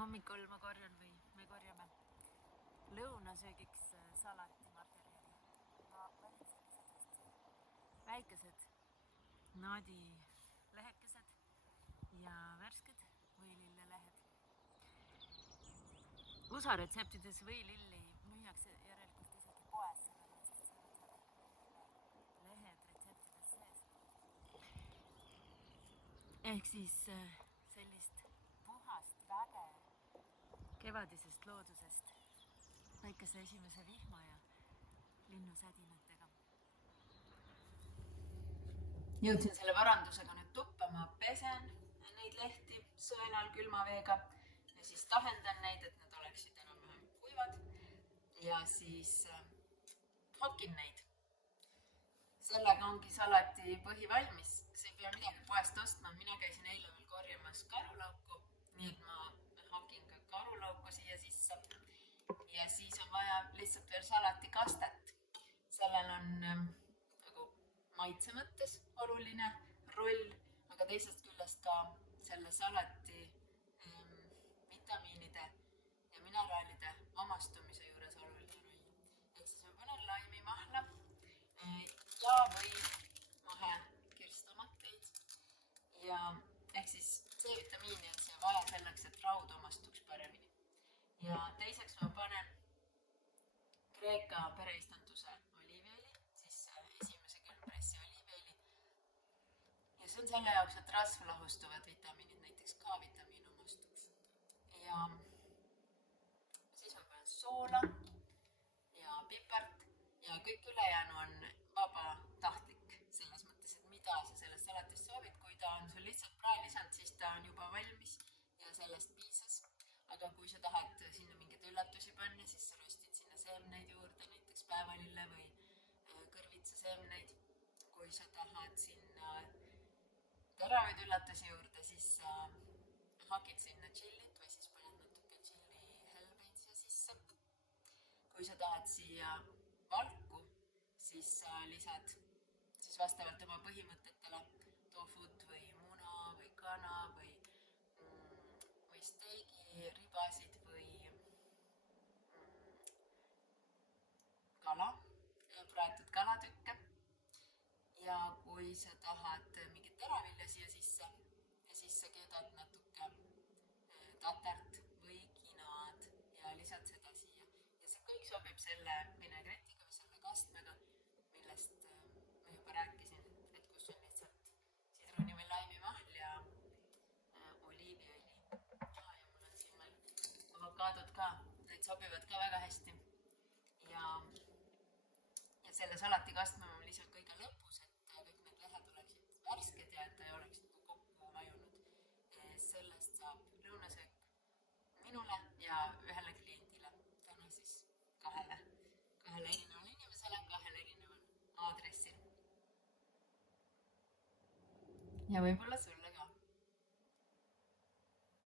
hommikul ma korjan või me korjame lõunasöögiks salatimaterjali. Ma valin sellised hästi väikesed naadilehekesed ja värsked võilillelehed. USA retseptides võililli müüakse järelikult isegi poes, sellepärast et seal on lehed retseptides sees. Ehk siis sellist puhast väge kevadisest loodusest, väikese esimese vihma ja linnusädinatega. Jõudsin selle varandusega nüüd tuppa, ma pesen neid lehti sõelal külma veega ja siis tahendan neid, et need oleksid enam-vähem kuivad ja siis hakin neid. Sellega ongi salati põhi valmis. See ei pea midagi poest ostma. Mina käisin eile veel korjamas karulauku, nii et ma hakin ka karulauku siia sisse. Ja siis on vaja lihtsalt veel salatikastet. Sellel on nagu maitse mõttes oluline roll, aga teisest küljest ka selle salati vitamiinide ja mineraalide omastumise juures oluline roll. Ehk siis ma panen laimimahla ja või mahekirstomateid ja ehk siis C-vitamiini on siia vaja selleks, et raud omastuks paremini. Ja teiseks ma panen Kreeka pereistanduse oliiviõli, siis esimese külmpressi oliiviõli. Ja see on selle jaoks, et rasvlahustuvad vitamiinid, näiteks K-vitamiin omastuks. Ja siis ma panen soola ja pipart ja kõik ülejäänu on vabatahtlik selles mõttes, et mida sa sellest salatist soovid. Kui ta on sul lihtsalt praelisand, siis ta on juba valmis ja sellest piisas. Aga kui sa tahad sinna mingeid üllatusi panna, siis sa röstid sinna seemneid juurde, näiteks päevalille või kõrvitsaseemneid. Kui sa tahad sinna teravaid üllatusi juurde, siis sa hakid sinna chillit või siis paned natuke chillihelbeid siia sisse. Kui sa tahad siia valku, siis sa lisad siis vastavalt oma põhimõtetele tofut või muna või kana või steigi, ribasid või kala, praetud kalatükke. Ja kui sa tahad mingit teravilja siia sisse, siis sa keedad natuke tatart või kinaad ja lisad seda siia. Ja see kõik sobib selle vinegretiga või selle kastmega, millest ma juba rääkisin, et kus on lihtsalt sidruni või laimimahl ja oliiviõli. Avokaadod ka, need sobivad ka väga hästi. Ja selle salatikastme ma lisan kõige lõpus, et kõik need lehed oleksid värsked ja et ta ei oleks kokku vajunud. Sellest saab lõunasöök minule ja ühele kliendile. Täna siis kahele erinevale inimesele, kahele erineval aadressil. Ja võib-olla sulle.